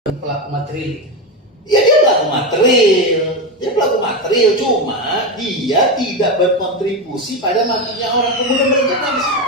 pelaku material. Ya dia pelaku material, cuma dia tidak berkontribusi pada matinya orang, kemudian berencana di situ.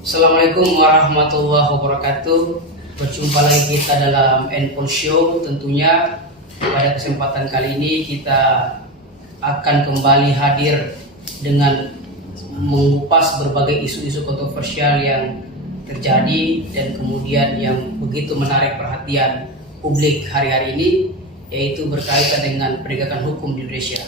Assalamualaikum warahmatullahi wabarakatuh. Berjumpa lagi kita dalam Endpoint Show. Tentunya pada kesempatan kali ini kita akan kembali hadir dengan mengupas berbagai isu-isu kontroversial yang terjadi dan kemudian yang begitu menarik perhatian publik hari-hari ini, yaitu berkaitan dengan penegakan hukum di Indonesia.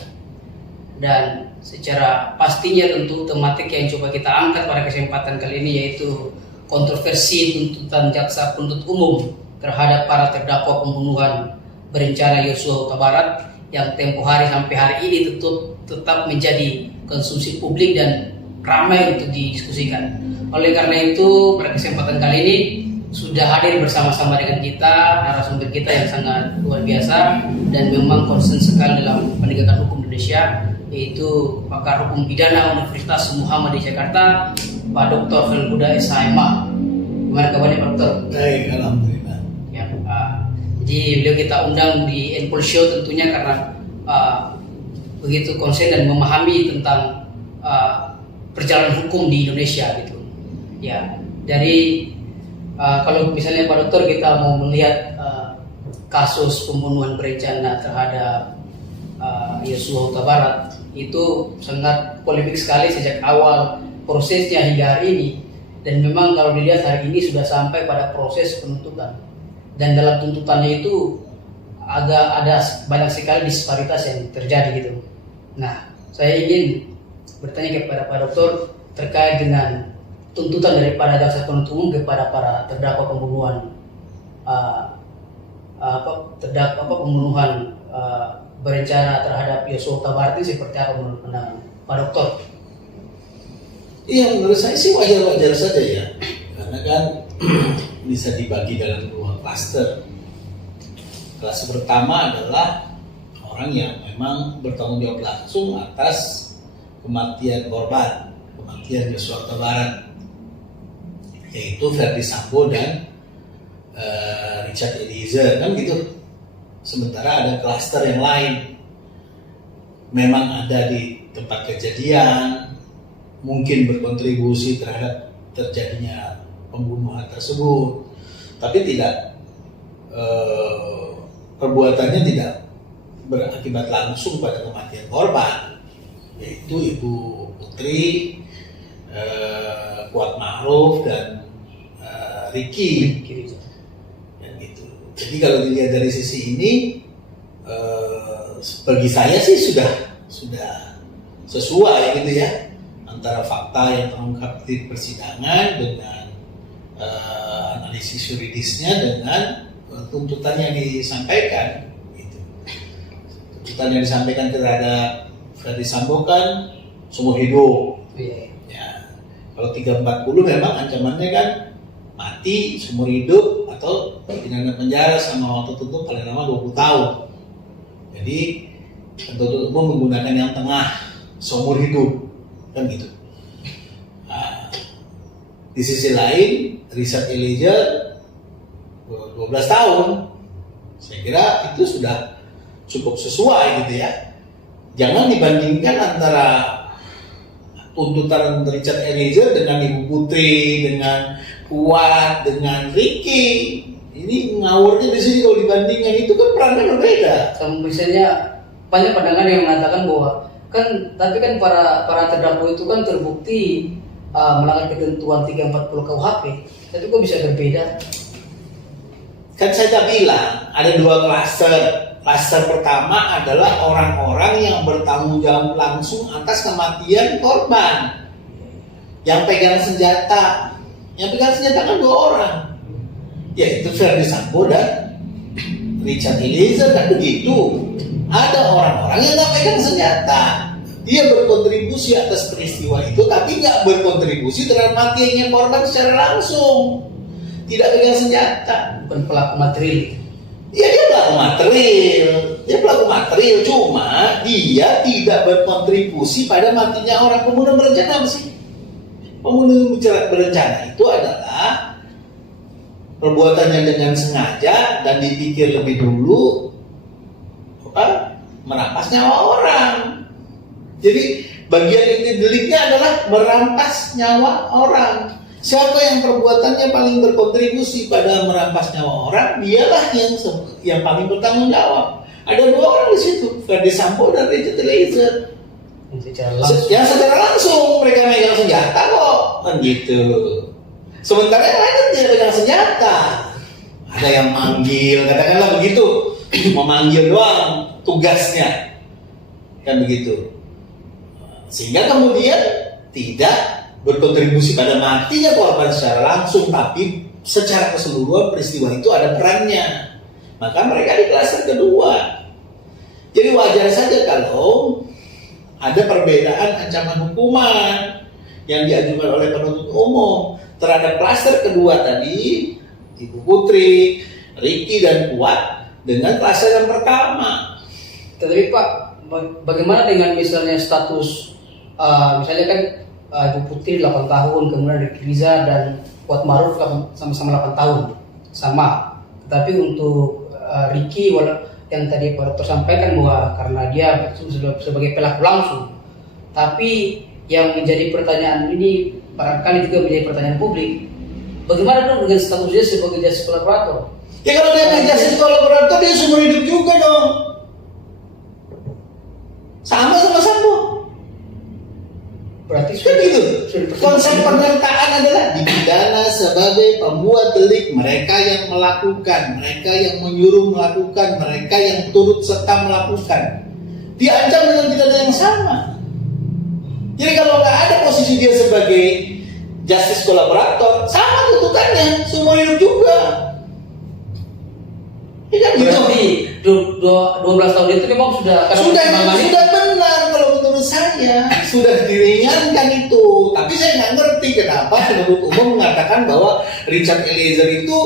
Dan secara pastinya tentu tematik yang coba kita angkat pada kesempatan kali ini yaitu kontroversi tuntutan jaksa penuntut umum terhadap para terdakwa pembunuhan berencana Yosua Huta Barat yang tempo hari sampai hari ini tetap menjadi konsumsi publik dan ramai untuk didiskusikan. Oleh karena itu pada kesempatan kali ini sudah hadir bersama-sama dengan kita narasumber kita yang sangat luar biasa dan memang konsen sekali dalam penegakan hukum Indonesia, yaitu pakar hukum pidana Universitas Muhammad di Jakarta, Pak Dr. Felhuda SHM. Gimana kabarnya Pak Dokter? Baik, alhamdulillah. Ya, jadi beliau kita undang di Endpoint Show tentunya karena begitu konsen dan memahami tentang perjalanan hukum di Indonesia gitu. Ya, dari kalau misalnya Pak Dokter kita mau melihat kasus pembunuhan berencana terhadap Yosua Huta Barat itu sangat polemik sekali sejak awal prosesnya hingga hari ini, dan memang kalau dilihat hari ini sudah sampai pada proses penuntutan, dan dalam tuntutannya itu agak ada banyak sekali disparitas yang terjadi gitu. Nah, saya ingin bertanya kepada Pak Dokter terkait dengan tuntutan daripada jaksa penuntut umum kepada para terdakwa pembunuhan pembunuhan berencana terhadap Yosua Huta Barat ini seperti apa menurut pandangan Pak Dokter? Iya, menurut saya sih wajar-wajar saja ya, karena kan bisa dibagi dalam dua klaster. Klaster pertama adalah orang yang memang bertanggung jawab langsung atas kematian korban, kematian Yosua Huta Barat, yaitu Verdi Sambo dan Richard Eliezer, kan gitu. Sementara ada klaster yang lain, memang ada di tempat kejadian, mungkin berkontribusi terhadap terjadinya pembunuhan tersebut, tapi tidak perbuatannya tidak berakibat langsung pada kematian korban, yaitu Ibu Putri, Kuat Ma'ruf dan Ricky. Jadi kalau dilihat dari sisi ini, bagi saya sih sudah sesuai gitu ya, antara fakta yang terungkap di persidangan dengan analisis yuridisnya dengan tuntutan yang disampaikan. Gitu. Tuntutan yang disampaikan terhadap Verdi Sambo kan seumur hidup. Ya, kalau 340 memang ancamannya kan mati, seumur hidup, atau pidana penjara sama waktu tutup paling lama 20 tahun. Jadi penuntut umum menggunakan yang tengah, seumur hidup, kan gitu. Nah, di sisi lain Richard Eliezer 12 tahun. Saya kira itu sudah cukup sesuai gitu ya. Jangan dibandingkan antara tuntutan Richard Eliezer dengan Ibu Putri, dengan Kuat, dengan Ricky. Ini ngawurnya di sini kalau dibandingkan, itu kan perannya berbeda. Misalnya banyak pandangan yang mengatakan bahwa tapi kan para terdakwa itu kan terbukti melanggar ketentuan 340 KUHP. Tapi kok bisa berbeda? Kan saya tak bilang ada dua klaster. Klaster pertama adalah orang-orang yang bertanggung jawab langsung atas kematian korban, yang pegang senjata. Yang pegang senjata kan dua orang, yaitu Verdi Sambo dan Richard Eliezer, kan begitu. Ada orang-orang yang nggak pegang senjata, dia berkontribusi atas peristiwa itu, tapi nggak berkontribusi terhadap matinya korban secara langsung. tidak pegang senjata. Bukan pelaku material. Ya dia pelaku material, cuma dia tidak berkontribusi pada matinya orang. Pembunuhan berencana apa sih? Pembunuhan berencana itu adalah perbuatannya dengan sengaja dan dipikir lebih dulu merampas nyawa orang. Jadi bagian inti deliknya adalah merampas nyawa orang. Siapa yang perbuatannya paling berkontribusi pada merampas nyawa orang, dialah yang paling bertanggung jawab. Ada 2 orang di situ, Ferdy Sambo dan Richard Eliezer. Yang secara langsung mereka megang senjata kok, kan gitu. Sementara yang lain tidak pegang senjata. Ada yang manggil, katakanlah begitu, memanggil doang tugasnya, kan begitu. Sehingga kemudian tidak berkontribusi pada matinya korban secara langsung, tapi secara keseluruhan peristiwa itu ada perannya. Maka mereka di klaster kedua. Jadi wajar saja kalau ada perbedaan ancaman hukuman yang diajukan oleh penuntut umum terhadap klaster kedua tadi, Ibu Putri, Ricky dan Kuat, dengan klaster yang pertama. Tetapi Pak, bagaimana dengan misalnya status misalnya kan Ibu Putri 8 tahun, kemudian Ricky Rizal dan Kuat Maruf sama-sama 8 tahun, sama. Tetapi untuk Ricky yang tadi Pak Dokter sampaikan bahwa karena dia sebagai pelaku langsung, tapi yang menjadi pertanyaan ini barangkali juga menjadi pertanyaan publik, bagaimana dong dengan status dia sebagai justice kolaborator? Ya kalau dia nggak justice kolaborator, dia seumur hidup juga dong. Sama Sambo. Berarti kan gitu. Konsep penyertaan adalah dipidana sebagai pembuat delik mereka yang melakukan, mereka yang menyuruh melakukan, mereka yang turut serta melakukan. Diancam dengan pidana yang sama. Jadi kalau nggak ada posisi dia sebagai justice kolaborator, sama tuntutannya, seumur hidup juga. Ya kan gitu. Berarti 12 tahun itu memang sudah benar kalau menurut saya, sudah diringankan itu. Tapi saya nggak ngerti kenapa penuntut umum mengatakan bahwa Richard Eliezer itu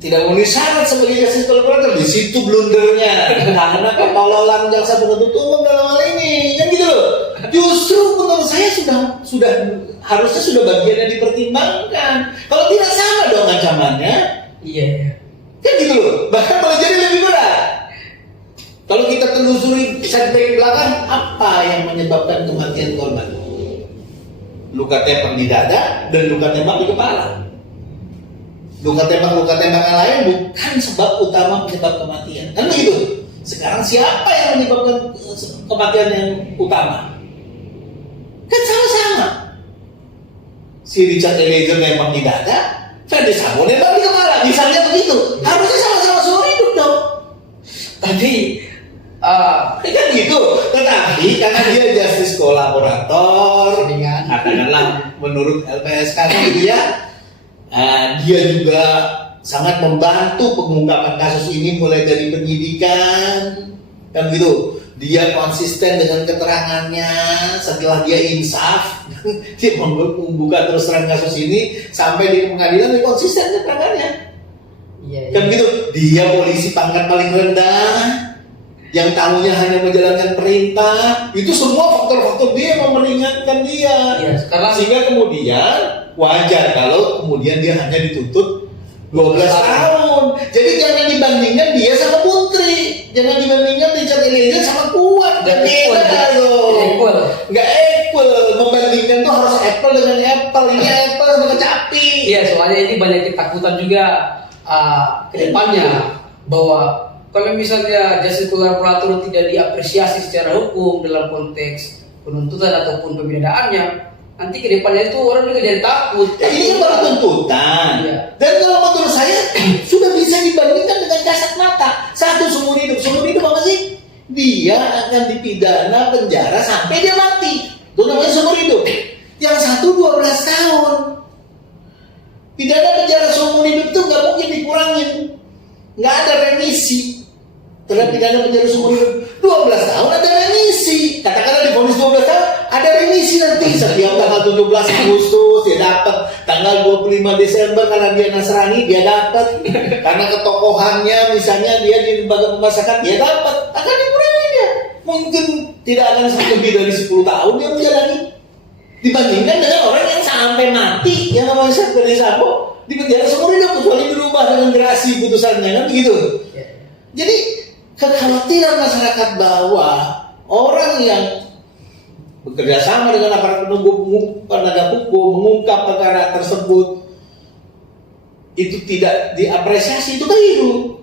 tidak memenuhi syarat sebagai justice kolaborator. Di situ blundernya, karena ketololan jaksa penuntut umum dalam hal ini, kan gitu loh. Justru menurut saya sudah harusnya sudah bagiannya dipertimbangkan. Kalau tidak sama dong ancamannya. Iya. Kan gitu loh. Bahkan boleh jadi lebih berat. Kalau kita telusuri sampai belakang, apa yang menyebabkan kematian korban? Luka tembak di dada dan luka tembak di kepala. Luka tembakan lain bukan sebab utama penyebab kematian. Kan begitu. Sekarang siapa yang menyebabkan kematian yang utama? Kan sama-sama. Si Richard Eliezer nembak di dada, Ferdy Sambo nembak di kepala. Misalnya begitu. Harusnya sama-sama seumur hidup dong. Tapi kan gitu. Tetapi karena dia justice kolaborator, katakanlah menurut LPSK gitu ya, dia juga sangat membantu pengungkapan kasus ini mulai dari penyidikan, kan gitu. Dia konsisten dengan keterangannya setelah dia insaf, dia membuka terus terang kasus ini sampai di pengadilan dia konsisten keterangannya. Iya. Kan gitu. Dia polisi pangkat paling rendah, yang tahunya hanya menjalankan perintah. Itu semua faktor-faktor dia yang meringankan dia. Iya, sekarang sehingga kemudian wajar kalau kemudian dia hanya dituntut 12 tahun. Jadi jangan dibandingkan dia sama Putri. Jangan dibandingkan Richard Eliezer sama Kuat. Gak beda loh. Gak equal. Membandingkan tuh harus apple dengan apple. Ini apple sama kecapi. Iya, soalnya ini banyak ketakutan juga ke depannya bahwa kalau misalnya justice kolaborator tidak diapresiasi secara hukum dalam konteks penuntutan ataupun pembedaaannya, nanti ke depannya itu orang juga jadi takut. Ya, ini kan baru tuntutan. Iya. Dan kalau menurut saya sudah bisa dibandingkan dengan kasat mata. Satu seumur hidup. Seumur hidup apa sih? Dia akan dipidana penjara sampai dia mati. Itu namanya seumur hidup. Yang satu 12 tahun. Pidana penjara seumur hidup itu nggak mungkin dikurangin. Nggak ada remisi. Terhadap pidana penjara seumur hidup 12 tahun ada remisi. Katakanlah divonis 12 tahun ada remisi nanti ngerti setiap tanggal 17 Agustus dia dapat, tanggal 25 Desember karena dia Nasrani dia dapat, karena ketokohannya misalnya dia di lembaga pemasakan dia dapat, akan dikurangi dia. Mungkin tidak akan lebih dari 10 tahun dia menjalani, dibandingkan dengan orang yang sampai mati yang namanya Verdi Sambo di penjara seumur hidup kecuali dirubah dengan gerasi putusannya, kan begitu. Jadi kekhawatiran masyarakat bahwa orang yang bekerja sama dengan aparat penegak hukum mengungkap perkara tersebut itu tidak diapresiasi, itu keliru.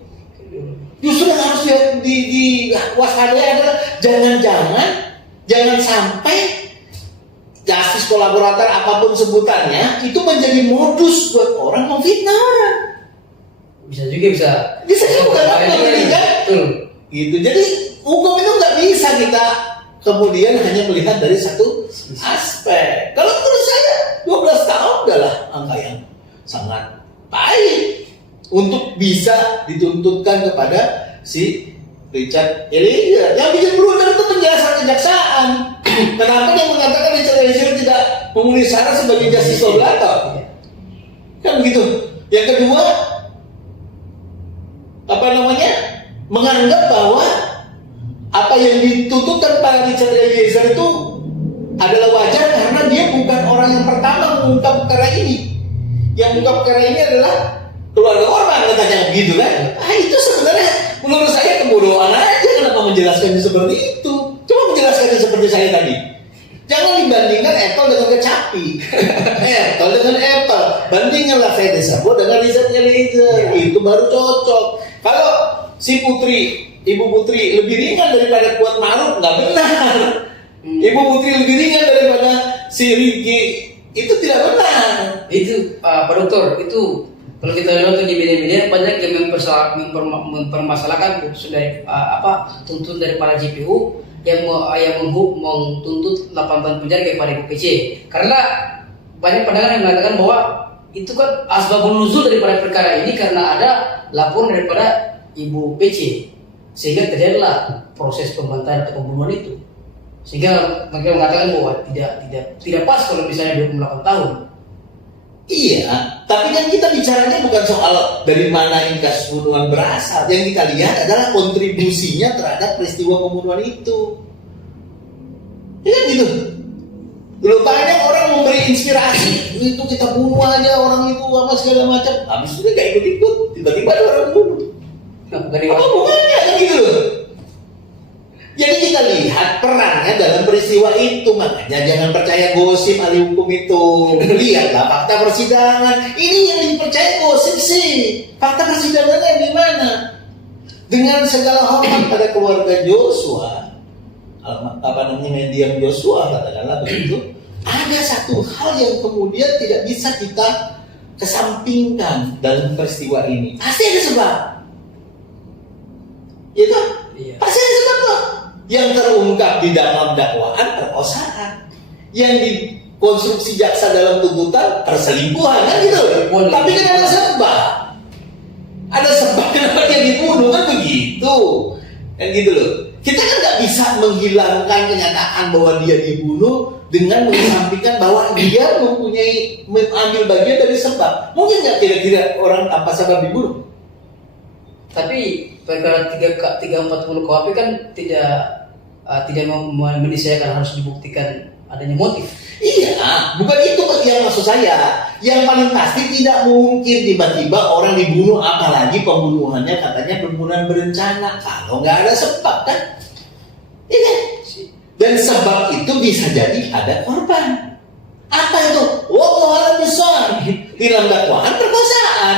Justru yang harus diwaspadai adalah jangan sampai justice kolaborator apapun sebutannya itu menjadi modus buat orang memfitnah orang. Bisa juga bukan gitu. Jadi hukum itu nggak bisa kita kemudian hanya melihat dari satu aspek. Kalau menurut saya 12 tahun adalah angka yang sangat baik untuk bisa dituntutkan kepada si Richard Eliezer. Yang bikin blunder itu penjelasan kejaksaan. Kenapa dia mengatakan Richard Eliezer tidak memenuhi syarat sebagai justice collaborator? Kan begitu. Yang kedua, menganggap bahwa apa yang dituntutkan Pak Richard Eliezer itu adalah wajar karena dia bukan orang yang pertama mengungkap perkara ini. Yang mengungkap perkara ini adalah keluarga korban, katanya begitu kan? Itu sebenarnya menurut saya kebodohan aja. Kenapa menjelaskannya seperti itu? Coba menjelaskannya seperti saya tadi. Jangan dibandingkan apple dengan kecapi, apple dengan apple. Bandingkanlah Verdi Sambo dengan Richard Eliezer, itu baru cocok. Kalau si Ibu Putri lebih ringan daripada Kuat Maruf, nggak benar. Ibu Putri lebih ringan daripada si Ricky, itu tidak benar. Itu Pak Dokter, itu kalau kita lihat di media-media banyak yang mempermasalahkan sudah tuntut dari para JPU yang menuntut 8 tahun penjara kepada Ibu PC. Karena banyak pandangan yang mengatakan bahwa itu kan asbabun nuzul daripada perkara ini karena ada laporan daripada Ibu PC, sehingga terjadilah proses pembantaian atau pembunuhan itu. Sehingga mereka mengatakan bahwa tidak pas kalau misalnya 28 tahun. Iya, tapi kan kita bicaranya bukan soal dari mana ini kasus pembunuhan berasal. Yang kita lihat adalah kontribusinya terhadap peristiwa pembunuhan itu. Ya kan gitu. Dulu banyak orang memberi inspirasi, itu kita bunuh aja orang itu apa segala macam. Habis itu gak ikut-ikut, tiba-tiba ada orang bunuh. Apa hubungannya kan gitu loh. Jadi kita lihat perannya dalam peristiwa itu. Makanya jangan percaya gosip ahli hukum itu. Lihatlah fakta persidangan. Ini yang dipercaya gosip sih. Fakta persidangannya di mana? Dengan segala hormat pada keluarga Joshua, medium Joshua katakanlah begitu, ada satu hal yang kemudian tidak bisa kita kesampingkan dalam peristiwa ini. Pasti ada sebab. Itu Iya. pasti ada sebab loh. Yang terungkap di dalam dakwaan perkosaan, yang dikonstruksi jaksa dalam tuntutan perselingkuhan, kan gitu. Tapi kan ada sebab. Ada sebab kenapa dia dibunuh, kan begitu. Kan gitu loh. Kita kan nggak bisa menghilangkan kenyataan bahwa dia dibunuh dengan mengesampingkan bahwa dia mengambil bagian dari sebab. Mungkin nggak kira-kira orang tanpa sebab dibunuh? Tapi perkara 340 KUHP kan tidak menisyaratkan harus dibuktikan adanya motif. Iya, bukan itu yang maksud saya. Yang paling pasti tidak mungkin tiba-tiba orang dibunuh, apalagi pembunuhannya katanya pembunuhan berencana kalau nggak ada sebab kan? Iya. Dan sebab itu bisa jadi ada korban. Apa itu? Wallahu a'lam bishawab. Dalam dakwaan perkosaan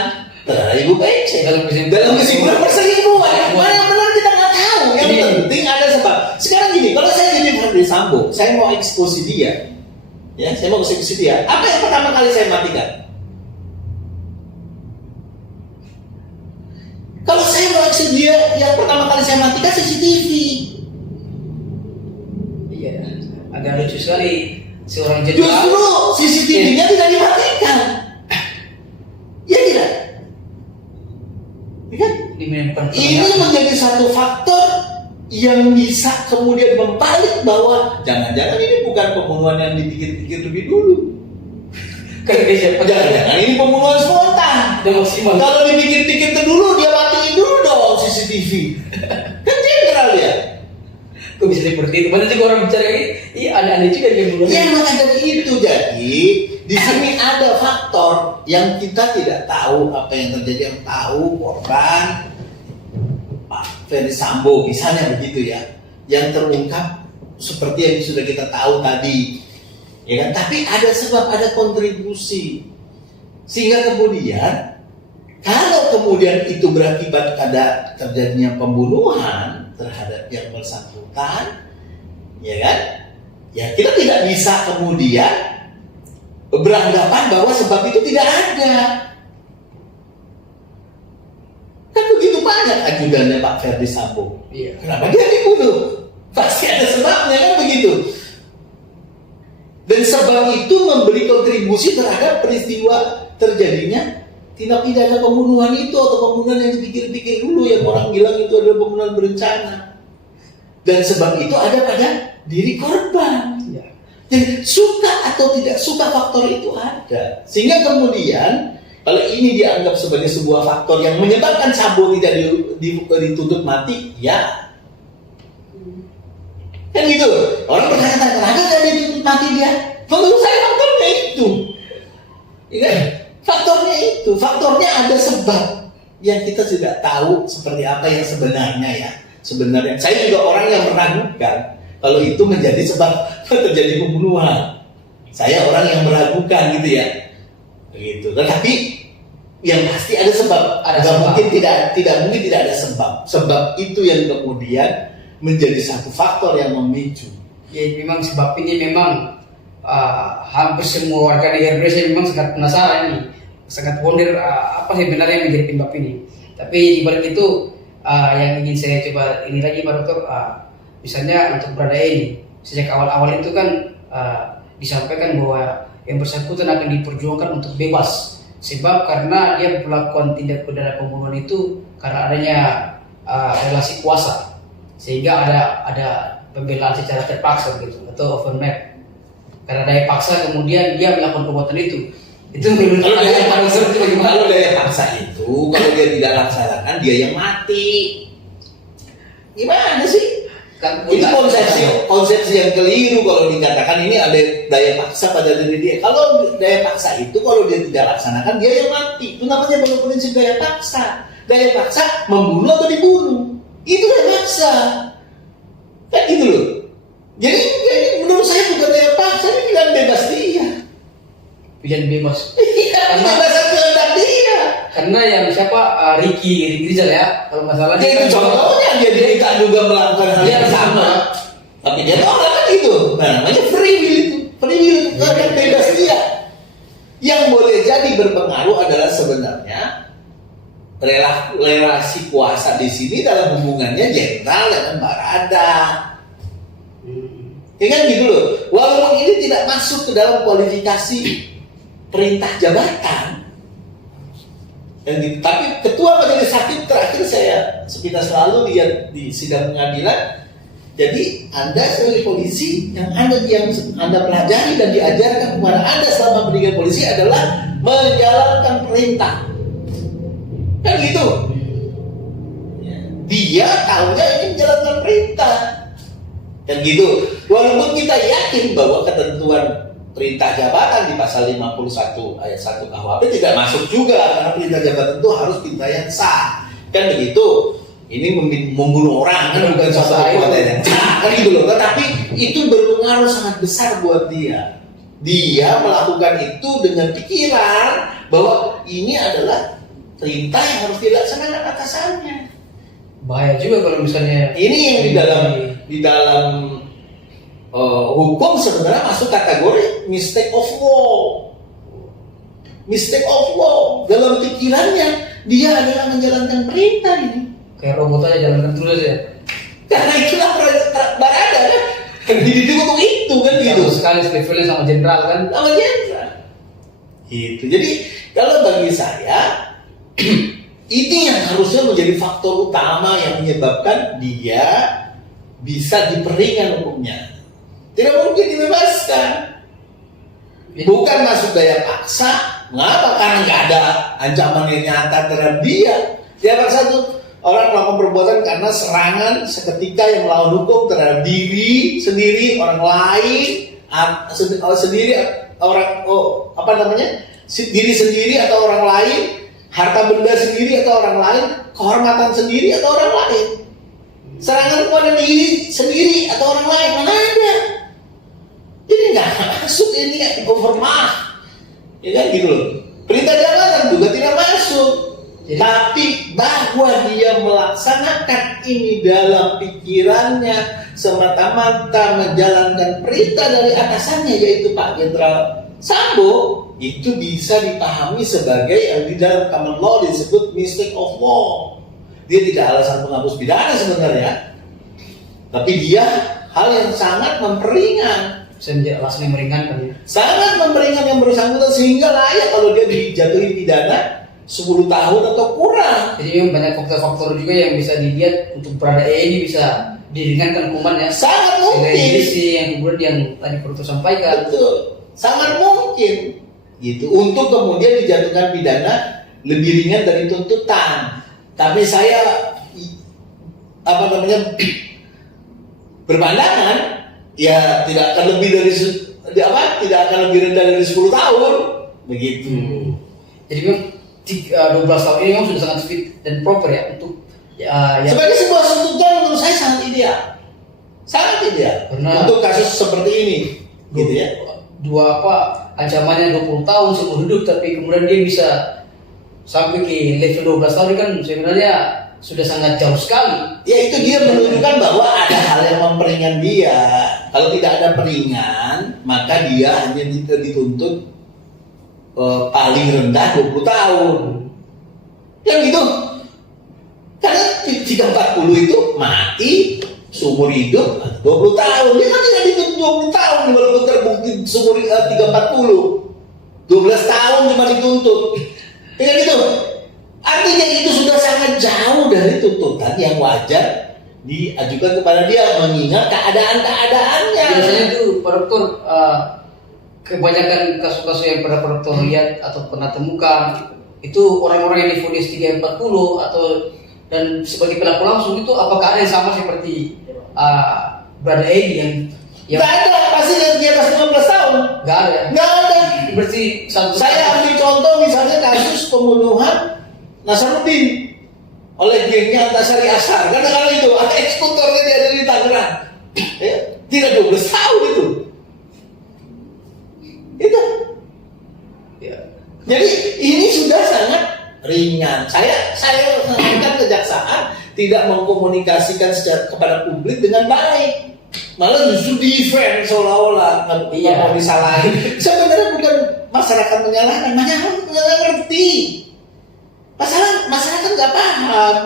terhadap Ibu PC. Dalam kesimpulan perselingkuhan. Mana yang benar kita nggak tahu. Yang penting ada sebab. Sekarang gini, kalau saya jadi Verdi Sambo, saya mau eksekusi dia. Ya, saya mau eksekusi dia. Apa yang pertama kali saya matikan? Kalau saya mau eksekusi dia, yang pertama kali saya matikan CCTV. Iya, agak lucu sekali seorang jenderal. Justru CCTV-nya tidak dimatikan. Ya tidak? Ya kan? Ini menjadi satu faktor yang bisa kemudian membalik bahwa jangan-jangan ini bukan pembunuhan yang dipikir-pikir lebih dulu. Kan dia siapa? Jangan-jangan ini pembunuhan spontan. Udah maksimal. Kalau dipikir-pikir dulu, dia matiin dulu dong CCTV. Kan general ya. Kok bisa seperti itu? Mana juga orang bicara ini, iya aneh-aneh juga dia bunuh. Ya maka dari itu, jadi di sini ada faktor yang kita tidak tahu apa yang terjadi, yang tahu korban Pak Ferdi Sambo misalnya begitu ya, yang terungkap seperti yang sudah kita tahu tadi. Ya kan? Tapi ada sebab, ada kontribusi, sehingga kemudian kalau kemudian itu berakibat pada terjadinya pembunuhan terhadap yang bersangkutan, ya kan? Ya kita tidak bisa kemudian beranggapan bahwa sebab itu tidak ada. Kan begitu banyak ajudannya Pak Ferdi Sambo. Iya. Kenapa dia dibunuh? Pasti ada sebabnya kan begitu. Dan sebab itu memberi kontribusi terhadap peristiwa terjadinya tindak pidana pembunuhan itu, atau pembunuhan yang dipikir-pikir dulu, yang orang bilang itu adalah pembunuhan berencana. Dan sebab itu ada pada diri korban. Ya. Jadi suka atau tidak suka faktor itu ada. Sehingga kemudian kalau ini dianggap sebagai sebuah faktor yang menyebabkan Sambo tidak dituntut mati, ya. Kan gitu. Orang bertanya, kenapa tidak dituntut mati dia? Menurut saya faktornya itu. Ya kan? Faktornya itu. Faktornya ada sebab yang kita tidak tahu seperti apa yang sebenarnya ya. Sebenarnya saya juga orang yang meragukan kalau itu menjadi sebab terjadi pembunuhan. Saya orang yang meragukan gitu ya. Begitu. Tetapi yang pasti ada sebab. Mungkin tidak mungkin tidak ada sebab. Sebab itu yang kemudian menjadi satu faktor yang memicu. Ya memang sebab ini memang hampir semua warga negara Indonesia memang sangat penasaran ini, sangat wonder apa sebenarnya yang menjadi penyebab ini. Tapi di balik itu yang ingin saya coba ini lagi Pak Dokter, misalnya untuk berada ini sejak awal-awal itu kan disampaikan bahwa yang bersangkutan akan diperjuangkan untuk bebas, sebab karena dia melakukan tindak pidana pembunuhan itu karena adanya relasi kuasa, sehingga ada pembelaan secara terpaksa gitu atau overnight. Karena daya paksa kemudian dia melakukan perbuatan itu menurut kalau daya paksa itu bagaimana? Kalau daya paksa itu kalau dia tidak laksanakan dia yang mati. Gimana sih? Kan, ini konsepsi yang keliru kalau dikatakan ini ada daya paksa pada diri dia. Kalau daya paksa itu kalau dia tidak laksanakan dia yang mati. Itu namanya bukan prinsip daya paksa. Daya paksa membunuh atau dibunuh. Itu daya paksa. Kan gitu loh. Jadi menurut saya bukan daya paksa, ini pilihan bebas dia. Pilihan bebas. Iya, kebebasan kehendak dia. Karena yang siapa Ricky Rizal ya, kalau masalah Dia itu contohnya dia tak juga melakukan hal yang sama. Tapi dia orang kan itu. Nah, namanya free will itu. Free will kehendak bebas dia. Yang boleh jadi berpengaruh adalah sebenarnya relasi kuasa di sini dalam hubungannya jenderal dengan barada. Ya kan gitu loh. Walaupun ini tidak masuk ke dalam kualifikasi perintah jabatan. Dan gitu. Tapi ketua majelis hakim terakhir saya sepintas selalu lihat di sidang pengadilan. Jadi Anda sebagai polisi yang Anda pelajari dan diajarkan kepada Anda selama pendidikan polisi adalah menjalankan perintah. Kan gitu. Dia tahunya ini menjalankan perintah. Dan gitu, walaupun kita yakin bahwa ketentuan perintah jabatan di pasal 51 ayat 1 KUHP tidak masuk juga, karena perintah jabatan itu harus perintah yang sah. Kan begitu, ini membunuh orang kan bukan suatu perbuatan yang sah, kan gitu loh. Tetapi itu berpengaruh sangat besar buat dia. Dia melakukan itu dengan pikiran bahwa ini adalah perintah yang harus dilaksanakan atasannya. Bahaya juga kalau misalnya ini yang di dalam hukum sebenarnya masuk kategori mistake of law. Mistake of law. Dalam pikirannya dia adalah menjalankan perintah ini. Kayak robot aja jalankan terus ya. Karena itulah barada kan dididik untuk itu kan gitu. Sekali levelnya sama jenderal kan. Sama jenderal. Gitu. Jadi kalau bagi saya ini yang harusnya menjadi faktor utama yang menyebabkan dia bisa diperingan hukumnya. Tidak mungkin dibebaskan. Bukan masuk daya paksa. Mengapa? Karena nggak ada ancaman yang nyata terhadap dia. Dia paksa tuh orang melakukan perbuatan karena serangan seketika yang melawan hukum terhadap diri sendiri, orang lain, sendiri orang diri sendiri atau orang lain, harta benda sendiri atau orang lain, kehormatan sendiri atau orang lain. Serangan kepada diri sendiri atau orang lain mana ada? Jadi nggak masuk ini overmark, ya kan gitu loh. Perintah jabatan juga tidak masuk. Jadi, tapi bahwa dia melaksanakan ini dalam pikirannya semata-mata menjalankan perintah dari atasannya yaitu Pak Jenderal Sambo, itu bisa dipahami sebagai yang di dalam common law disebut mistake of law. Dia tidak alasan penghapus pidana sebenarnya, tapi dia hal yang sangat memperingan. Saya menjadi alasan yang meringankan ya. Sangat memperingan yang bersangkutan sehingga layak kalau dia dijatuhi pidana 10 tahun atau kurang. Jadi memang banyak faktor-faktor juga yang bisa dilihat untuk berada ini bisa diringankan hukumannya. Sangat mungkin. Sehingga yang kemudian yang tadi perlu sampaikan. Betul, sangat mungkin. Gitu. Untuk kemudian dijatuhkan pidana lebih ringan dari tuntutan. Tapi saya berpandangan ya tidak akan lebih dari tidak akan lebih rendah dari 10 tahun begitu. Jadi memang 12 tahun ini memang sudah sangat fit dan proper ya untuk sebagai sebuah tuntutan menurut saya sangat ideal. Sangat ideal. Karena untuk kasus seperti ini gitu ya. Ancamannya 20 tahun seumur hidup tapi kemudian dia bisa sampai ke level 12 tahun kan sebenarnya sudah sangat jauh sekali. Ya itu dia menunjukkan bahwa ada hal yang memperingan dia. Kalau tidak ada peringan, maka dia hanya dituntut paling rendah 20 tahun. Yang gitu. Karena 340 itu mati seumur hidup 20 tahun. Dia kan tidak dituntut 20 tahun walaupun terbukti seumur 340. 12 tahun cuma dituntut. Ya gitu. Artinya itu sudah sangat jauh dari tuntutan yang wajar diajukan kepada dia mengingat keadaan-keadaannya. Biasanya itu Pak Dokter kebanyakan kasus-kasus yang pada Pak Dokter lihat atau pernah temukan itu orang-orang yang divonis 340 atau dan sebagai pelaku langsung itu apakah ada yang sama seperti Brother Edi yang nggak ada, pasti di atas 15 tahun. Nggak ada. Nggak ada. Berarti saya ambil contoh misalnya kasus pembunuhan Nasaruddin oleh gengnya Antasari Ashar. Karena kalau itu ada eksekutornya dia ada di Tangerang. Ya, tidak 12 tahun itu. Itu. Ya. Jadi ini sudah sangat ringan. Saya sarankan kejaksaan tidak mengkomunikasikan kepada publik dengan baik. Malah justru defend seolah-olah nggak mau disalahin. Sebenarnya bukan masyarakat menyalahkan, masyarakat nggak ngerti. Masyarakat nggak paham.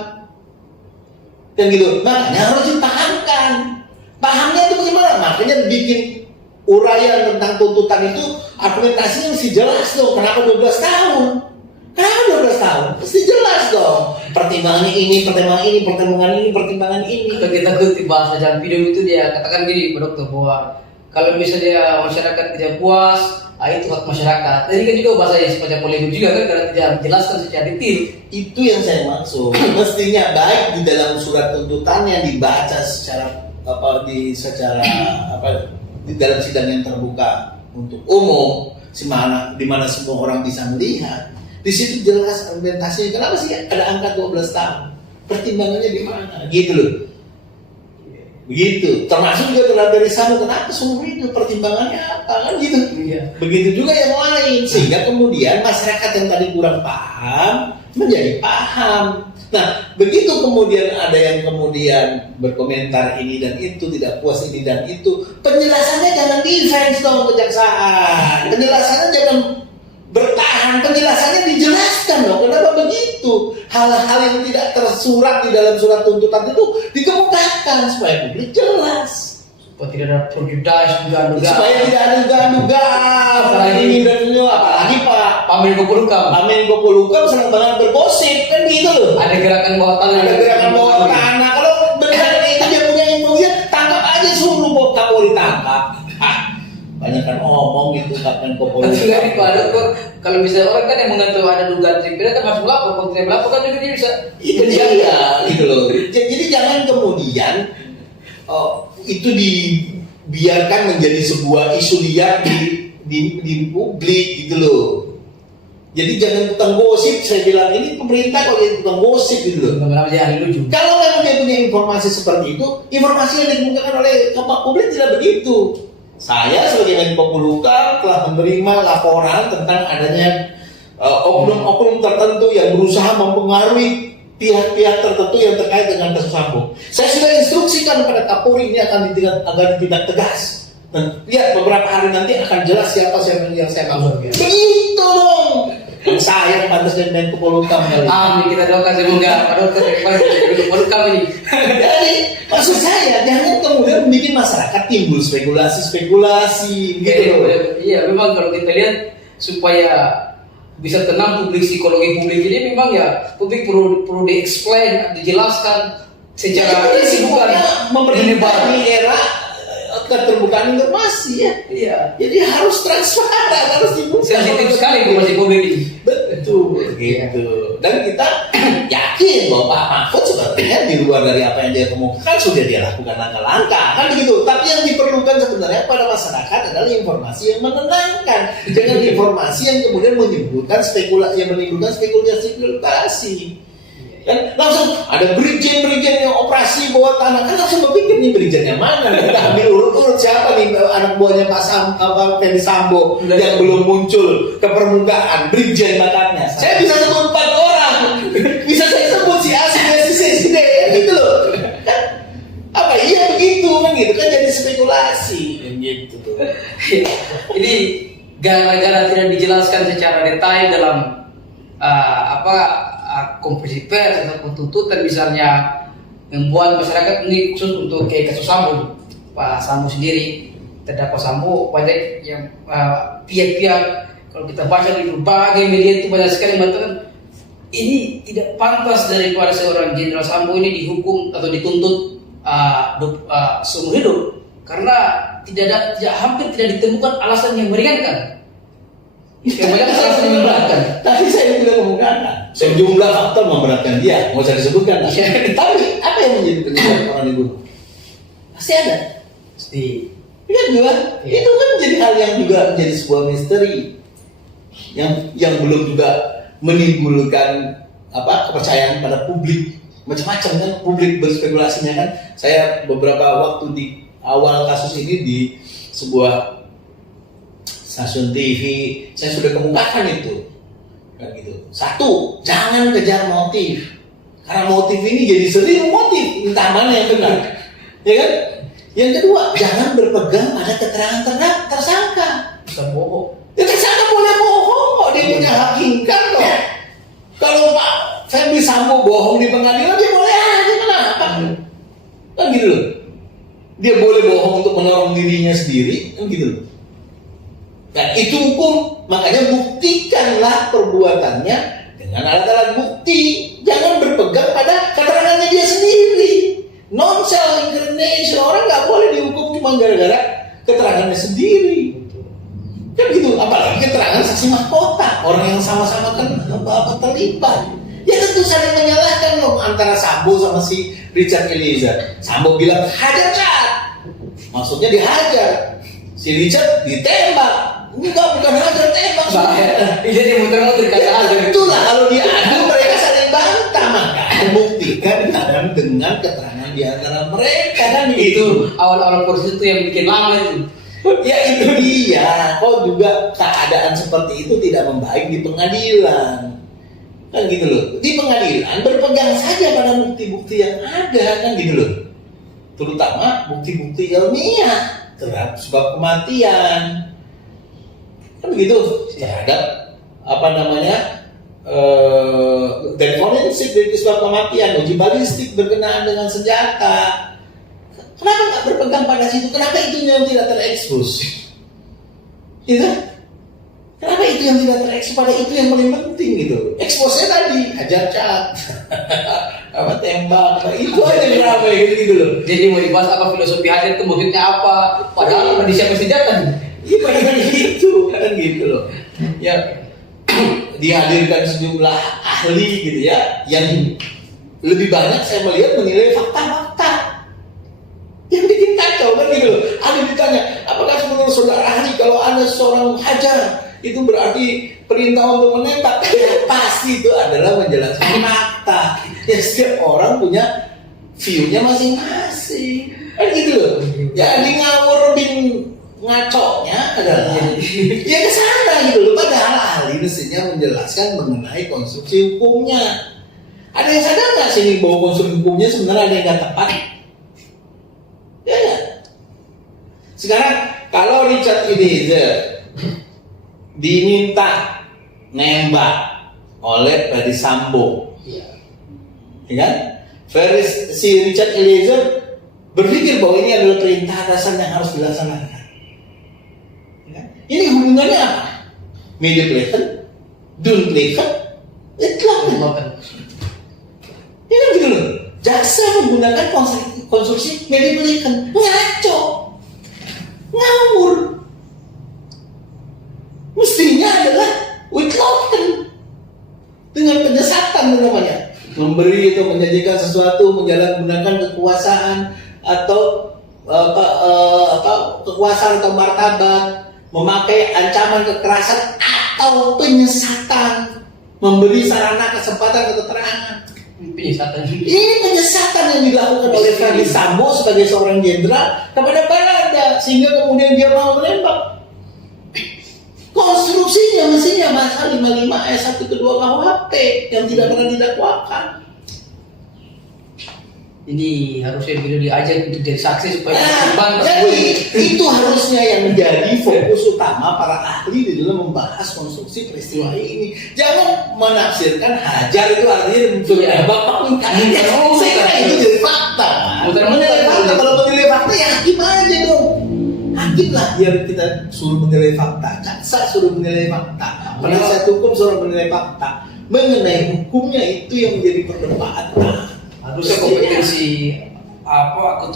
Dan gitu, makanya harus dipahamkan. Pahamnya itu bagaimana? Makanya bikin uraian tentang tuntutan itu argumentasinya mesti jelas dong. Kenapa 12 tahun? Kenapa 12 tahun? Mesti jelas dong. Pertimbangannya ini, pertimbangan ini. Kalau kita kutip bahasa dalam video itu dia katakan gini Pak Dokter bahwa kalau misalnya masyarakat tidak puas, itu hak masyarakat. Tadi kan juga bahasa sepanjang polemik juga kan karena tidak menjelaskan secara detail. Itu yang saya maksud. Mestinya baik di dalam surat tuntutannya dibaca di dalam sidang yang terbuka untuk umum, di mana semua orang bisa melihat. Di situ jelas argumentasinya. Kenapa sih ada angka 12 tahun? Pertimbangannya di mana? Gitu loh. Begitu. Termasuk juga terhadap dari Sambo. Kenapa seumur itu? Pertimbangannya apa? Kan gitu. Iya. Begitu juga yang lain. Sehingga kemudian masyarakat yang tadi kurang paham menjadi paham. Nah, begitu kemudian ada yang kemudian berkomentar ini dan itu, tidak puas ini dan itu, penjelasannya jangan defense dong kejaksaan. Penjelasannya jangan bertahan, penjelasannya dijelaskan dong. Kenapa begitu? Hal-hal yang tidak tersurat di dalam surat tuntutan itu dikemukakan supaya publik jelas. Supaya tidak ada prejudice dugaan-dugaan. Supaya tidak ada dugaan-dugaan. Apalagi Pak Menko Polhukam senang banget bergosip kan gitu loh. Ada gerakan bawah tanah. Kalau benar itu dia punya info dia ditangkap Menko Tapi nggak Polhukam. ada kok. Kalau bisa orang kan yang mengatur ada dugaan tindak kan harus melapor. Kalau tidak melapor kan juga dia bisa. Itu dia gitu loh. Jadi jangan kemudian itu dibiarkan menjadi sebuah isu liar di publik gitu loh. Jadi jangan tukang gosip, saya bilang ini pemerintah kok jadi tukang gosip gitu loh. Lama-lama jadi ahli lucu. Kalau memang dia punya informasi seperti itu, informasi yang dikemukakan oleh publik tidak begitu. Saya sebagai Menko Polhukam telah menerima laporan tentang adanya oknum-oknum tertentu yang berusaha mempengaruhi pihak-pihak tertentu yang terkait dengan kasus Sambo. Saya sudah instruksikan kepada Kapolri ini akan ditindak tegas. Dan lihat beberapa hari nanti akan jelas siapa yang saya maksud. Begitu dong. Saya yang pantas jadi Menko Polhukam kali. Amin, kita doakan semoga Menko Polhukam ini. Jadi maksud saya jangan kemudian bikin masyarakat timbul spekulasi gitu. Iya, memang kalau kita lihat supaya bisa tenang publik, psikologi publik ini memang ya publik perlu di-explain, dijelaskan secara bukan memperhatikan di era keterbukaan informasi ya. Iya. Jadi harus transparan, harus dibuka. Sensitif sekali informasi publik ini. Betul, gitu. Dan kita yakin bahwa Pak Mahfud sebenarnya di luar dari apa yang dia kemukakan sudah dia lakukan langkah-langkah, kan begitu. Tapi yang diperlukan sebenarnya pada masyarakat adalah informasi yang menenangkan, jangan informasi yang kemudian menimbulkan spekulasi. Kan langsung ada brigjen yang operasi bawah tanah, kan langsung berpikir nih brigjen yang mana, kita ambil urut-urut siapa nih anak buahnya Ferdi Sambo yang belum muncul ke permukaan, brigjen makanya. Saya bisa sebut 4 orang, bisa saya sebut si A, si B, si D, gitu loh. Kan, apa iya begitu kan gitu kan jadi spekulasi gitu tuh. Jadi gara-gara tidak dijelaskan secara detail dalam konferensi pers atau tuntutan misalnya membuat masyarakat ini khusus untuk kayak kasus Sambo, Pak Sambo sendiri, terdakwa Sambo banyak yang pihak-pihak kalau kita baca di berbagai media itu banyak sekali mengatakan ini tidak pantas daripada seorang Jenderal Sambo ini dihukum atau dituntut seumur hidup karena hampir tidak ditemukan alasan yang meringankan. Kebanyakan alasan yang memberatkan. Tapi saya tidak kemukakan sejumlah faktor memberatkan dia, nggak usah disebutkan. Tapi apa yang menjadi penyebab orang dibunuh? Pasti ada. Pasti. Kan juga, itu kan menjadi hal yang juga menjadi sebuah misteri yang belum juga menimbulkan kepercayaan pada publik. Macam-macam kan publik berspekulasinya kan. Saya beberapa waktu di awal kasus ini di sebuah stasiun TV saya sudah kemukakan itu kan gitu. Satu, jangan kejar motif karena motif ini jadi sering motif entah mana yang benar, ya kan. Yang kedua, jangan berpegang pada keterangan tersangka. Bisa bohong. Ya, tersangka boleh bohong kok, dia punya hak ingkar kok. Kalau Pak Ferdi Sambo bohong di pengadilan dia boleh aja, kenapa? Kan gitu loh. Dia boleh bohong untuk menolong dirinya sendiri, kan gitu loh. Dan itu hukum, makanya buktikanlah perbuatannya dengan alat-alat bukti. Jangan berpegang pada keterangannya dia sendiri. Non-self incrimination, orang nggak boleh dihukum cuma gara-gara keterangannya sendiri. Kan gitu, apalagi keterangan saksi mahkota, orang yang sama-sama kan terlibat. Ya tentu saling menyalahkan loh antara Sambo sama si Richard Eliezer. Sambo bilang hajar Cat, maksudnya dihajar. Si Richard ditembak. Enggak, bukan hajar, tembak. Jadi muter-muter kata aja. Itulah kalau diadu mereka saling bantah, maka buktikan dengan keterangan di antara mereka kan itu. Awal-awal proses itu yang bikin lama itu. Ya itu dia. Kok juga keadaan seperti itu tidak membaik di pengadilan. Kan gitu loh. Di pengadilan berpegang saja pada bukti-bukti yang ada kan gitu loh. Terutama bukti-bukti ilmiah terhadap sebab kematian. Kan begitu terhadap dan forensik dari sebab kematian, uji balistik berkenaan dengan senjata. Kenapa nggak berpegang pada situ? Kenapa itu yang tidak terekspos? Gitu? Kenapa itu yang tidak terekspos? Pada itu yang paling penting gitu. Eksposnya tadi hajar Cat, tembak, itu aja yang ramai gitu loh. Jadi mau dibahas apa filosofi hajar itu maksudnya apa? Padahal udah disiapin senjata. Ibaratnya gitu kan gitu loh. Ya dihadirkan sejumlah ahli gitu ya, yang lebih banyak saya melihat menilai fakta-fakta. Yang bikin kacau kan gitu loh. Ada ditanya, apakah menurut saudara ahli kalau ada seorang hajar itu berarti perintah untuk menembak? Ya, pasti itu adalah menjelaskan fakta. Ya setiap orang punya view-nya masing-masing. Kan gitu loh. Ya di ngawur bin ngaconya adalah ya ke sana gitu loh. Padahal ahli mestinya menjelaskan mengenai konstruksi hukumnya. Ada yang sadar nggak sini bahwa konstruksi hukumnya sebenarnya ada yang nggak tepat? Ya nggak? Sekarang kalau Richard Eliezer diminta nembak oleh Ferdy Sambo, ya kan? Si Richard Eliezer berpikir bahwa ini adalah perintah atasan yang harus dilaksanakan. Ya? Ini hubungannya apa? Media pleasant, don't pleasant, itlah. Ya kan gitu loh. Jaksa menggunakan konstruksi media pleasant, ngaco, ngawur. Mestinya adalah withlocken, dengan penyesatan namanya. Memberi atau menjanjikan sesuatu, menyalahgunakan kekuasaan atau kekuasaan atau martabat, memakai ancaman kekerasan atau penyesatan, memberi sarana kesempatan keterangan. Penyesatan. Ini penyesatan yang dilakukan oleh Ferdy Sambo sebagai seorang jenderal kepada Barada sehingga kemudian dia mau menembak. Konstruksinya mestinya pasal 55 ayat 1 ke 2 KUHP yang tidak pernah didakwakan. Ini harusnya beliau diajak untuk jadi saksi supaya jadi itu harusnya yang menjadi fokus utama para ahli di dalam membahas konstruksi peristiwa ini. Jangan menafsirkan hajar itu artinya menembak Pak. Saya kira itu jadi fakta. Menilai fakta, kalau menilai fakta ya hakim aja dong. Hakim lah biar kita suruh menilai fakta, jaksa suruh menilai fakta, penasihat hukum suruh menilai fakta. Mengenai hukumnya itu yang menjadi perdebatan. Harusnya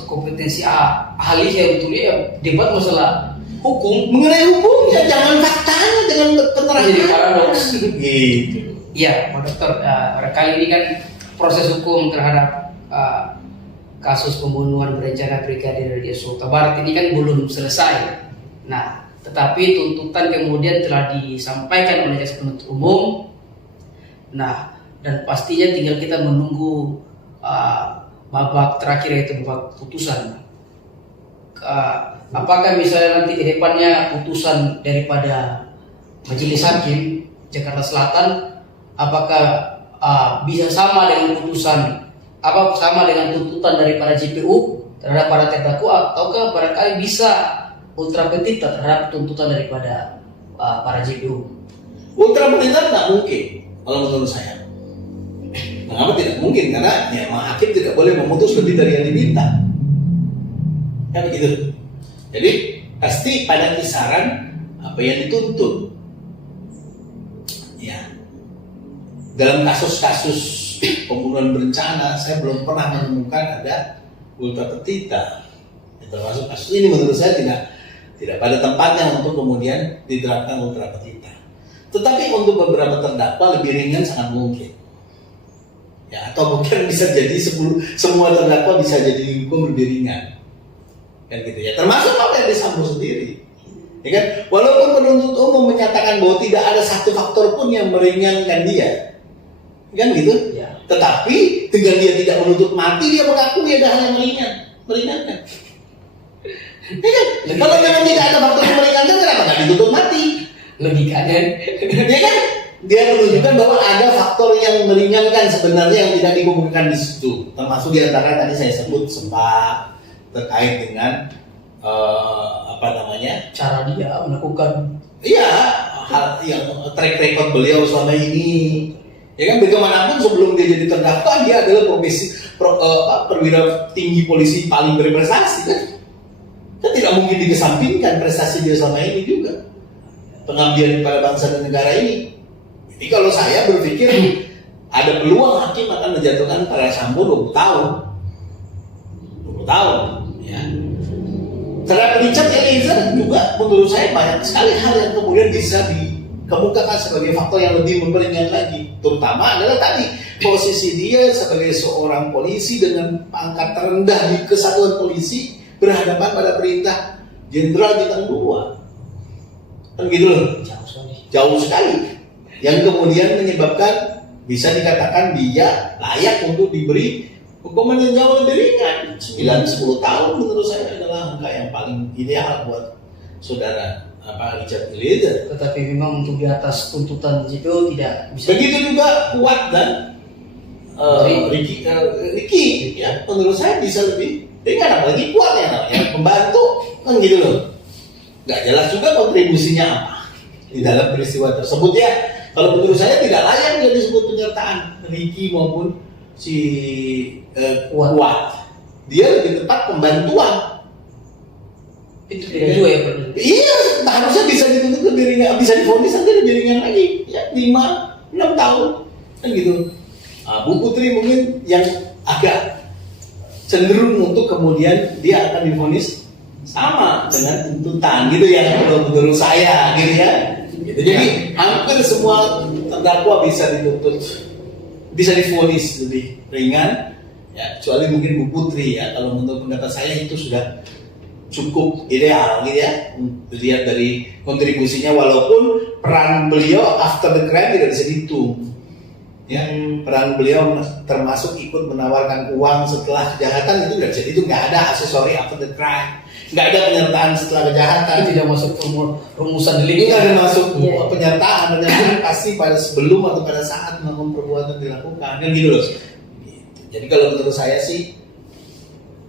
kompetensi ahli yang betul ya debat masalah hukum, mengenai hukumnya, jangan faktanya dengan penerangan. Jadi paradoks. Gitu. Iya, Pak Dokter. Kali ini kan proses hukum terhadap kasus pembunuhan berencana Brigadir Yosua Barat ini kan belum selesai. Nah, tetapi tuntutan kemudian telah disampaikan oleh jaksa penuntut umum. Nah, dan pastinya tinggal kita menunggu babak terakhir, yaitu babak putusan. Apakah misalnya nanti ke depannya putusan daripada Majelis Hakim Jakarta Selatan, apakah bisa sama dengan putusan, sama dengan tuntutan daripada JPU terhadap para terdakwa, ataukah barangkali bisa ultra petita terhadap tuntutan daripada para JPU? Ultra petita tidak mungkin kalau menurut saya. Mengapa tidak mungkin? Karena ya hakim tidak boleh memutus lebih dari yang diminta. Ya begitu. Jadi pasti pada kisaran apa yang dituntut. Ya. Dalam kasus-kasus pembunuhan berencana saya belum pernah menemukan ada ultra petita. Ya, termasuk kasus ini menurut saya tidak pada tempatnya untuk kemudian diterapkan ultra petita. Tetapi untuk beberapa terdakwa lebih ringan sangat mungkin. Ya, atau mungkin bisa jadi semua terdakwa bisa jadi dihukum lebih ringan, kan gitu ya. Termasuk Pak Ferdy Sambo sendiri, ya kan. Walaupun penuntut umum menyatakan bahwa tidak ada satu faktor pun yang meringankan dia, kan gitu. Ya. Tetapi dengan dia tidak menuntut mati, dia mengakui ada hal yang meringankan. Ya kan? Kalau memang tidak ada faktor yang meringankan, kenapa nggak dituntut mati? Logikanya, ya kan? Dia menunjukkan bahwa ada faktor yang meringankan sebenarnya yang tidak dikemukakan di situ. Termasuk di antara tadi saya sebut sempat terkait dengan cara dia melakukan. Iya, hal yang track record beliau selama ini. Ya kan, bagaimanapun sebelum dia jadi terdakwa dia adalah perwira tinggi polisi paling berprestasi kan. Kan tidak mungkin dikesampingkan prestasi dia selama ini juga. Pengabdian pada bangsa dan negara ini. Jadi kalau saya berpikir ada peluang hakim akan menjatuhkan Ferdy Sambo 20 tahun. 20 tahun ya. terhadap Richard Eliezer juga menurut saya banyak sekali hal yang kemudian bisa dikemukakan sebagai faktor yang lebih memperingan lagi. Terutama adalah tadi posisi dia sebagai seorang polisi dengan pangkat terendah di kesatuan polisi berhadapan pada perintah jenderal bintang 2. Kan gitu loh. Jauh sekali. Yang kemudian menyebabkan bisa dikatakan dia layak untuk diberi hukuman yang jauh lebih ringan. 9-10 tahun menurut saya adalah angka yang paling ideal buat saudara Richard Eliezer. Tetapi memang untuk di atas tuntutan JPO tidak bisa. Begitu juga Kuat dan Ricky ya, menurut saya bisa lebih ringan, apalagi Kuat yang membantu kan gitu loh. Gak jelas juga kontribusinya apa di dalam peristiwa tersebut ya. Kalau menurut saya tidak layak dia disebut penyertaan Ricky maupun si Kuat. Dia lebih tepat pembantuan. Itu tidak juga ya Pak? Iya, harusnya bisa dituntut lebih ringan, bisa divonis nanti lebih ringan lagi ya, 5-6 tahun kan gitu. Bu Putri mungkin yang agak cenderung untuk kemudian dia akan divonis sama dengan tuntutan gitu ya, menurut saya gitu ya. Gitu. Jadi hampir semua terdakwa bisa dituntut, bisa divonis lebih ringan ya, kecuali mungkin Bu Putri ya. Kalau menurut pendapat saya itu sudah cukup ideal gitu ya, dilihat dari kontribusinya, walaupun peran beliau after the crime tidak bisa dihitung ya. Peran beliau termasuk ikut menawarkan uang setelah kejahatan itu tidak bisa dihitung, nggak ada aksesori after the crime, nggak ada penyertaan setelah kejahatan, Itu tidak masuk rumusan delik. nggak ada masuk penyertaan pasti pada sebelum atau pada saat melakukan perbuatan dilakukan kan gitu loh. Jadi kalau menurut saya sih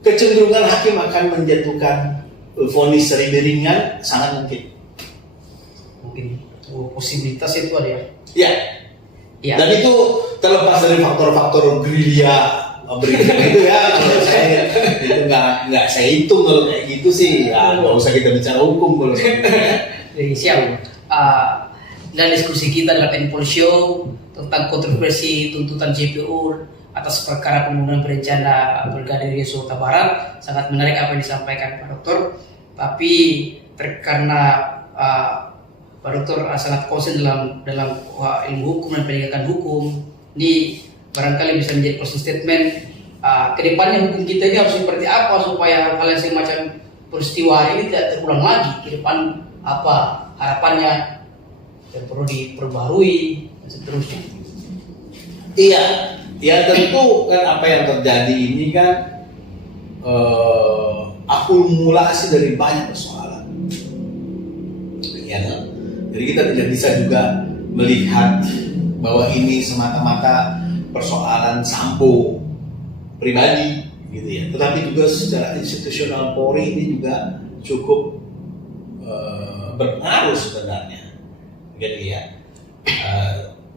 kecenderungan hakim akan menjatuhkan vonis lebih ringan sangat mungkin. Mungkin posibilitas itu ada ya. Ya. Ya. Dan itu terlepas dari faktor-faktor gerilya berikut itu ya. Kalau saya itu nggak saya hitung kalau kayak gitu sih. Ya nggak usah kita bicara hukum kalau gitu. Jadi siap. Dan diskusi kita dalam Endpoint Show tentang kontroversi tuntutan JPO atas perkara pembunuhan berencana Brigadir Yosua Huta Barat, sangat menarik apa yang disampaikan Pak Dokter. Tapi karena Pak Dokter sangat konsen dalam ilmu hukum dan penegakan hukum, ini barangkali bisa menjadi closing statement. Kedepannya hukum kita ini harus seperti apa supaya hal yang semacam peristiwa ini tidak terulang lagi ke depan, apa harapannya yang perlu diperbarui dan seterusnya. Iya. Ya tentu kan apa yang terjadi ini kan akumulasi dari banyak persoalan. Ya, jadi kita tidak bisa juga melihat bahwa ini semata-mata persoalan Sambo pribadi, gitu ya. Tetapi juga secara institusional Polri ini juga cukup berpengaruh sebenarnya, gitu ya.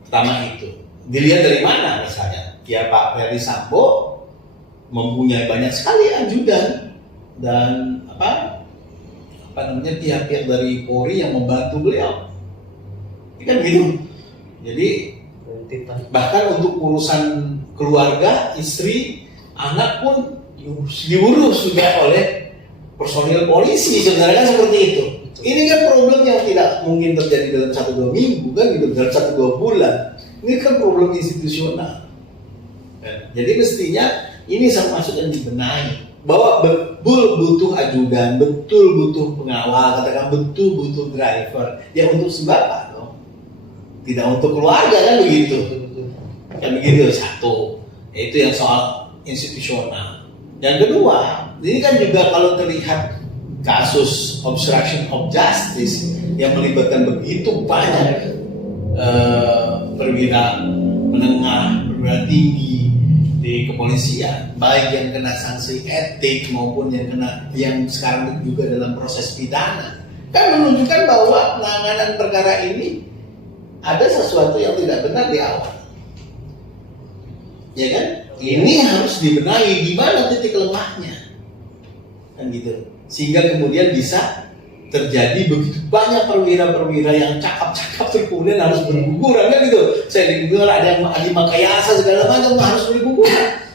Pertama itu dilihat dari mana misalnya? Ya Pak Ferdi Sambo mempunyai banyak sekali ajudan dan apa namanya pihak-pihak dari Polri yang membantu beliau. Ini kan gitu. Jadi bahkan untuk urusan keluarga, istri, anak pun diurus juga oleh personil polisi. Sebenarnya kan seperti itu. Ini kan problem yang tidak mungkin terjadi dalam 1-2 minggu kan gitu, dalam 1-2 bulan. Ini kan problem institusional. Jadi mestinya ini masuk yang dibenahi, bahwa betul butuh ajudan, betul butuh pengawal, katakan betul butuh driver. Ya untuk sebab apa dong? Tidak untuk keluarga kan begitu. Kan begitu satu. Itu yang soal institusional. Yang kedua, ini kan juga kalau terlihat kasus obstruction of justice yang melibatkan begitu banyak perwira menengah, perwira tinggi di kepolisian, baik yang kena sanksi etik maupun yang sekarang juga dalam proses pidana, kan menunjukkan bahwa penanganan perkara ini ada sesuatu yang tidak benar di awal, ya kan? Ini harus dibenahi, di mana titik lemahnya, kan gitu, sehingga kemudian bisa terjadi begitu banyak perwira-perwira yang cakap-cakap kemudian harus berguguran kan gitu. Saya digugur, ada yang ahli makayasa segala macam harus berguguran.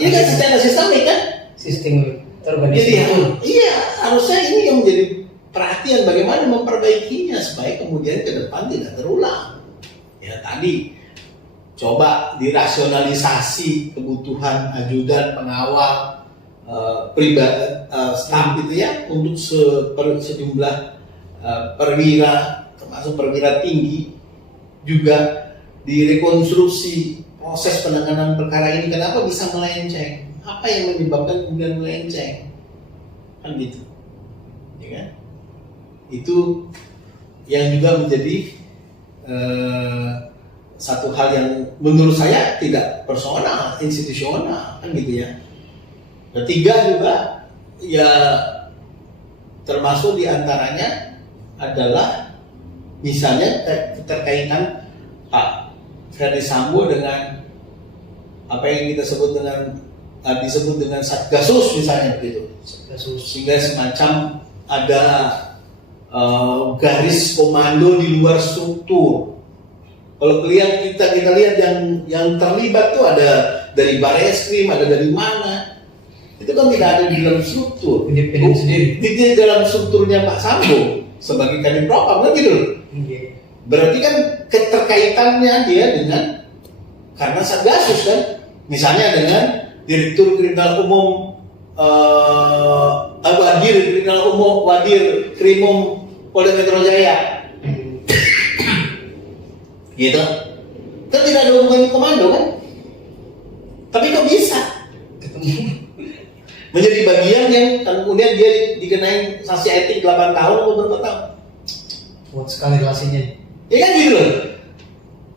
Ini kan secara sistemik kan? Sistem terorganisasi. Iya, harusnya ini yang menjadi perhatian bagaimana memperbaikinya supaya kemudian ke depan tidak terulang. Ya tadi coba dirasionalisasi kebutuhan ajudan, pengawal, pribadi, staf gitu ya untuk sejumlah perwira, termasuk perwira tinggi, juga direkonstruksi proses penanganan perkara ini kenapa bisa melenceng, apa yang menyebabkan kemudian melenceng, kan gitu, ya kan? Itu yang juga menjadi satu hal yang menurut saya tidak personal, institusional, kan gitu ya. Ketiga juga ya termasuk diantaranya adalah misalnya keterkaitan Pak Ferdi Sambo dengan apa yang kita sebut dengan disebut dengan Satgasus misalnya begitu. Sehingga semacam ada garis komando di luar struktur. Kalau kita lihat yang terlibat tuh ada dari Bareskrim, ada dari mana. Itu kan tidak ada di dalam struktur. Independen sendiri. Di dalam strukturnya Pak Sambo sebagai Kadif Propam kan gitu. Berarti kan keterkaitannya dia dengan karena Satgasus kan. Misalnya dengan Direktur Kriminal Umum Wadir Krimum Polda Metro Jaya. Gitu. Kan tidak ada hubungan komando kan? Tapi kok bisa menjadi bagian yang kemudian dia dikenai sanksi etik 8 tahun atau berapa tahun? Kuat sekali relasinya. Ya kan gitu loh.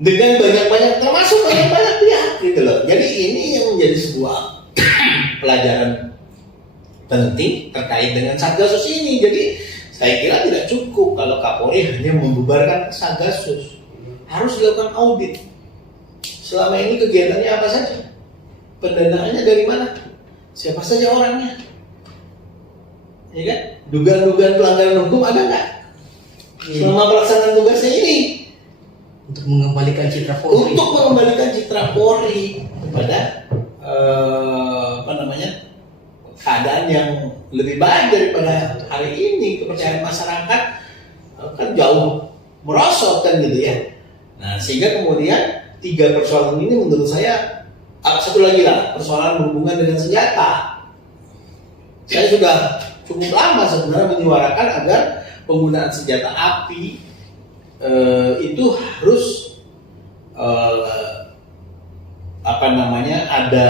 Dengan banyak-banyak termasuk banyak-banyak pihak gitu loh. Jadi ini yang menjadi sebuah pelajaran penting terkait dengan Satgasus ini. Jadi saya kira tidak cukup kalau Kapolri hanya membubarkan Satgasus. Harus dilakukan audit. Selama ini kegiatannya apa saja? Pendanaannya dari mana? Siapa saja orangnya? Ya kan? Dugaan-dugaan pelanggaran hukum ada nggak? Selama pelaksanaan tugasnya ini untuk mengembalikan citra Polri. Untuk mengembalikan citra Polri kepada keadaan yang lebih baik daripada hari ini. Kepercayaan masyarakat kan jauh merosot kan gitu ya. Nah sehingga kemudian 3 persoalan ini menurut saya satu lagi lah persoalan berhubungan dengan senjata. Saya sudah cukup lama sebenarnya menyuarakan agar penggunaan senjata api itu harus ada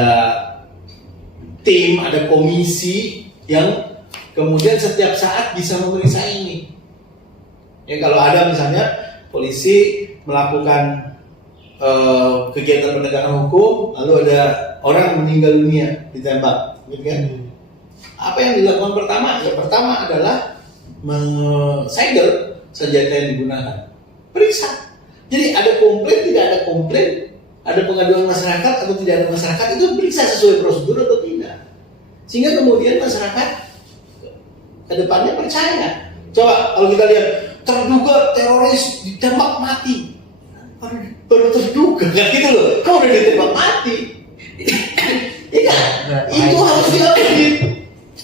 tim, ada komisi yang kemudian setiap saat bisa memeriksa ini. Ya kalau ada misalnya polisi melakukan kegiatan penegakan hukum, lalu ada orang meninggal dunia ditembak, gitu kan? Apa yang dilakukan pertama? Yang pertama adalah segel senjata yang digunakan. Periksa. Jadi ada komplain, tidak ada komplain, ada pengaduan masyarakat atau tidak ada masyarakat, itu periksa sesuai prosedur atau tidak. Sehingga kemudian masyarakat ke depannya percaya. Coba kalau kita lihat terduga teroris ditembak mati. Baru terduga kan gitu loh. Kau udah ditembak mati. Ya kan? Itu harus diaudit.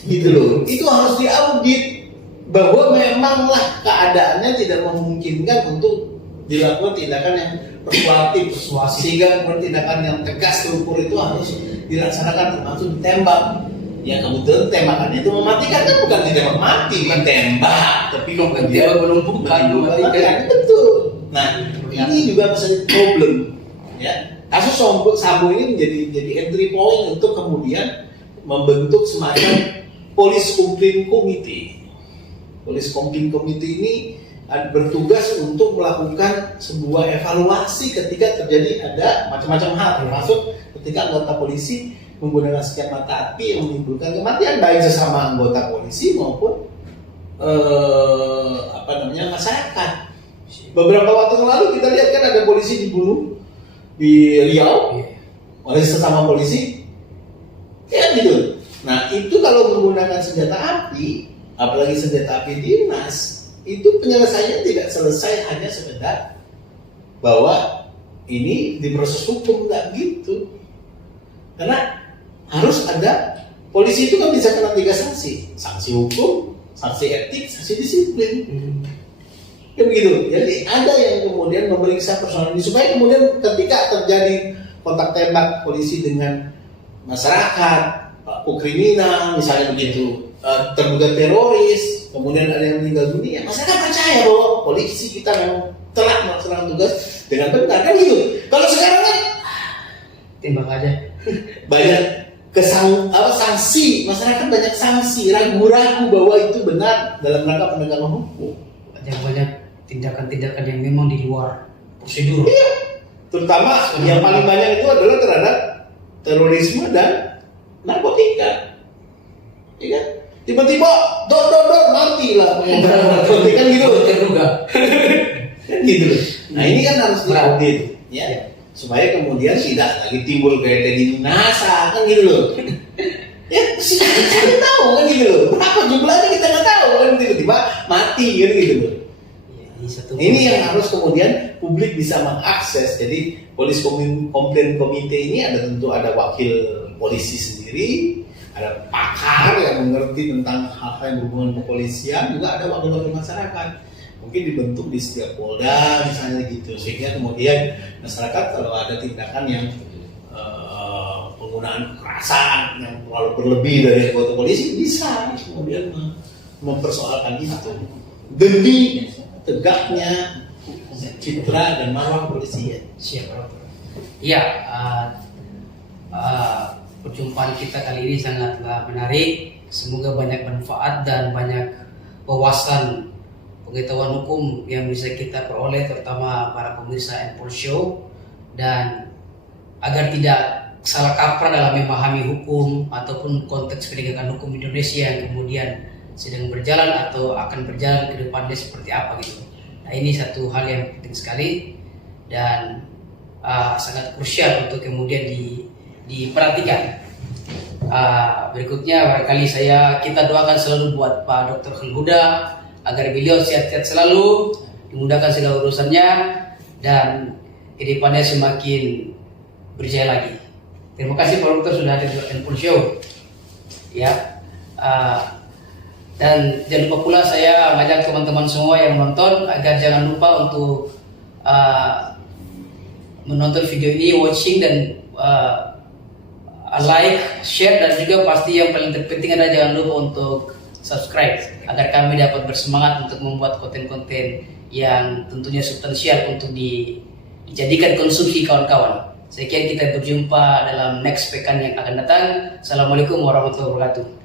Gitu loh. Itu harus diaudit bahwa memanglah keadaannya tidak memungkinkan untuk dilakukan tindakan yang persuasif, sehingga tindakan yang tegas terukur itu harus dilaksanakan termasuk ditembak. Ya kebetulan tembakannya itu mematikan kan bukan ditembak mati, bukan tembak, tapi bukan dia menumpukan mematikan. Betul. Nah ini juga menjadi problem. Ya kasus Sambo ini menjadi entry point untuk kemudian membentuk semacam Police Complaint Committee. Police Complaint Committee ini bertugas untuk melakukan sebuah evaluasi ketika terjadi ada macam-macam hal, termasuk ketika anggota polisi menggunakan senjata mata api yang menimbulkan kematian baik sesama anggota polisi maupun masyarakat. Beberapa waktu lalu kita lihat kan ada polisi dibunuh di Riau oleh sesama polisi, ya gitu. Nah itu kalau menggunakan senjata api, apalagi senjata api dinas, itu penyelesaiannya tidak selesai hanya sekedar bahwa ini diproses hukum, nggak gitu. Karena harus ada polisi itu kan bisa kena 3 sanksi hukum, sanksi etik, sanksi disiplin. Ya begitu. Jadi ada yang kemudian memeriksa personal ini supaya kemudian ketika terjadi kontak tembak polisi dengan masyarakat, pelaku kriminal misalnya begitu, terduga teroris, kemudian ada yang meninggal dunia, masyarakat percaya bahwa polisi kita memang telah melaksanakan tugas dengan benar, kan gitu. Kalau sekarang kan Timbang aja. banyak sanksi, masyarakat banyak sanksi, ragu-ragu bahwa itu benar dalam rangka penegakan hukum. Banyak tindakan-tindakan yang memang di luar prosedur. Iya. Terutama yang paling banyak itu adalah terhadap terorisme dan narkotika. Iya kan? Tiba-tiba dor mati lah narkotika kan gitu. Terduga. Kan gitu loh. Nah, ini kan harus diaudit ya. Supaya kemudian tidak lagi timbul kayak Teddy Minasa kan gitu loh. Ya, kita tahu kan gitu loh. Berapa jumlahnya kita nggak tahu kan, tiba-tiba mati kan gitu loh. Ini yang harus kemudian publik bisa mengakses. Jadi Police Complaint Committee ini tentu ada wakil polisi sendiri, ada pakar yang mengerti tentang hal-hal yang berhubungan kepolisian, juga ada wakil-wakil masyarakat. Mungkin dibentuk di setiap polda misalnya gitu, sehingga kemudian masyarakat kalau ada tindakan yang penggunaan kekerasan yang terlalu berlebih dari anggota polisi bisa kemudian mempersoalkan itu demi tegaknya citra dan marwah kepolisian. Siap. Iya, perjumpaan kita kali ini sangatlah menarik. Semoga banyak manfaat dan banyak wawasan pengetahuan hukum yang bisa kita peroleh, terutama para pemirsa N-Pol Show, dan agar tidak salah kaprah dalam memahami hukum ataupun konteks penegakan hukum Indonesia yang kemudian sedang berjalan atau akan berjalan ke depannya seperti apa gitu. Nah, ini satu hal yang penting sekali dan sangat krusial untuk kemudian diperhatikan. Berikutnya barangkali kita doakan selalu buat Pak Dr. Khulhuda agar beliau sehat-sehat selalu, dimudahkan segala urusannya dan kedepannya semakin berjaya lagi. Terima kasih Pak Dokter sudah hadir di N-Pol Show. Ya. Dan jangan lupa pula saya mengajak teman-teman semua yang menonton agar jangan lupa untuk menonton video ini, watching dan like, share, dan juga pasti yang paling terpenting adalah jangan lupa untuk subscribe agar kami dapat bersemangat untuk membuat konten-konten yang tentunya substansial untuk dijadikan konsumsi kawan-kawan. Sekian, kita berjumpa dalam next pekan yang akan datang. Assalamualaikum warahmatullahi wabarakatuh.